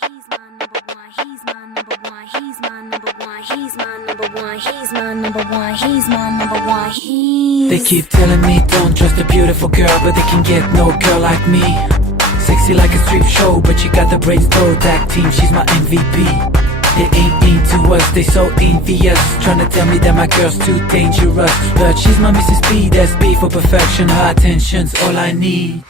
He's my number one. He's my number one. He's my number one. He's my number one. He's my number one. He's my number one. They keep telling me don't trust a beautiful girl, but they can get no girl like me. Sexy like a strip show, but she got the braids though. Tag team, she's my MVP. They ain't into us, they so envious, trying to tell me that my girl's too dangerous. But she's my Mrs. B, that's B for perfection. Her attention's all I need.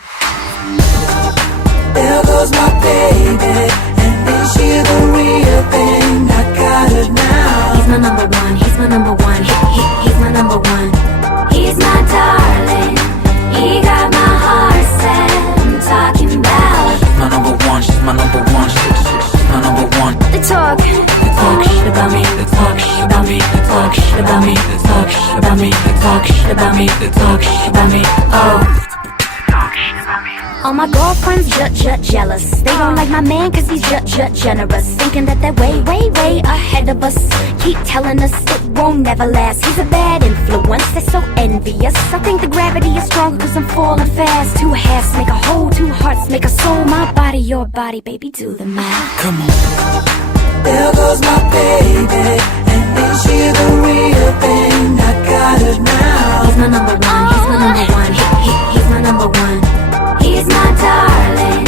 There goes my baby, and is she the real thing? I got her now. He's my number one. He's my number one. He's my number one. He's my darling. He got my heart set. I'm talking about. She's my number one, she's my number one, she's my number one. They talk shit about me, they talk shit about me, they talk shit about me, they talk shit about me, they talk shit about me, they talk shit about me, oh. All my girlfriends jealous. They don't like my man cause he's generous. Thinking that they're way ahead of us. Keep telling us it won't never last. He's a bad influence, they're so envious. I think the gravity is stronger cause I'm falling fast. Two halves make a whole, two hearts make a soul. My body, your body, baby, do the math. Come on. There goes my baby, and is she the real thing? I got her now. He's my number one, he's my number one. He's my number one. He's my darling.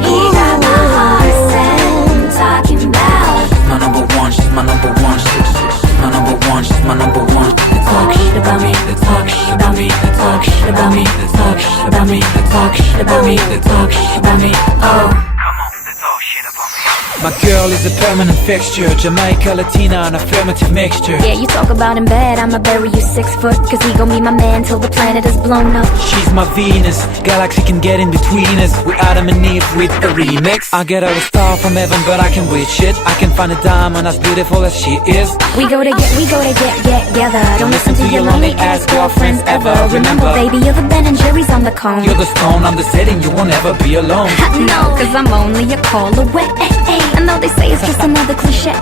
He got my heart set. I'm talking about. She's my number one, she's my number one, she's my number one, she's my number one. They talk shit about me, they talk shit about me, they talk shit about me, they talk shit about me, they talk shit about me, they talk shit about me, oh. My girl is a permanent fixture, Jamaica, Latina, an affirmative mixture. Yeah, you talk about in bed, I'ma bury you 6 foot. Cause he gon' be my man till the planet is blown up. She's my Venus, galaxy can get in between us. We Adam and Eve with a remix. I get her a star from heaven, but I can wish it. I can find a diamond as beautiful as she is. We go to get together. Don't listen to your lonely ass girlfriends ever. Remember, baby, you're the Ben and Jerry's on the cone. You're the stone, I'm the setting, you won't ever be alone. No, cause I'm only a call away. I know they say it's just another cliche.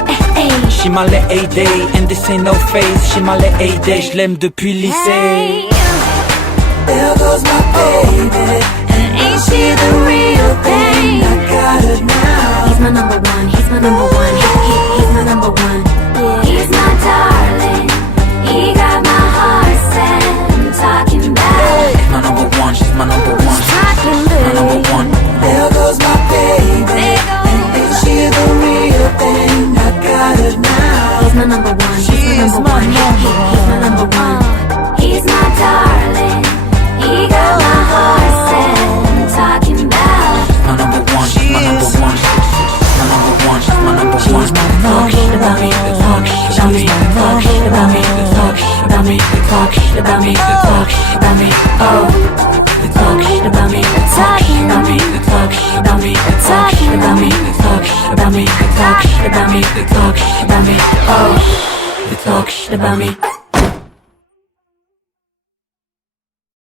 She my lady, and this ain't no face. She my lady, je l'aime depuis le lycée. There goes my baby, and ain't she the real thing? I got her now. He's my number one, he's my number one. He's my number one. He's my darling. He got my heart set. I'm talking about. She's my number one, she's my number one, she's my number one. There goes my baby, and is she the real thing? I got her now. He's my number one, he's my number one. He's my number one. He's my darling. He got my heart set. I'm talking about. She's my number one, she's my number one, she's my number one, she's my number one. They talk shit about me, they talk shit about me, they talk shit about me, they talk shit about me, they talk shit about me, they talk shit about me, oh. They talk shit about me, they talk shit about me, they talk shit about me, they talk shit about me, they talk shit about me, they talk shit about me, they talk shit about me, oh. They talk shit about me.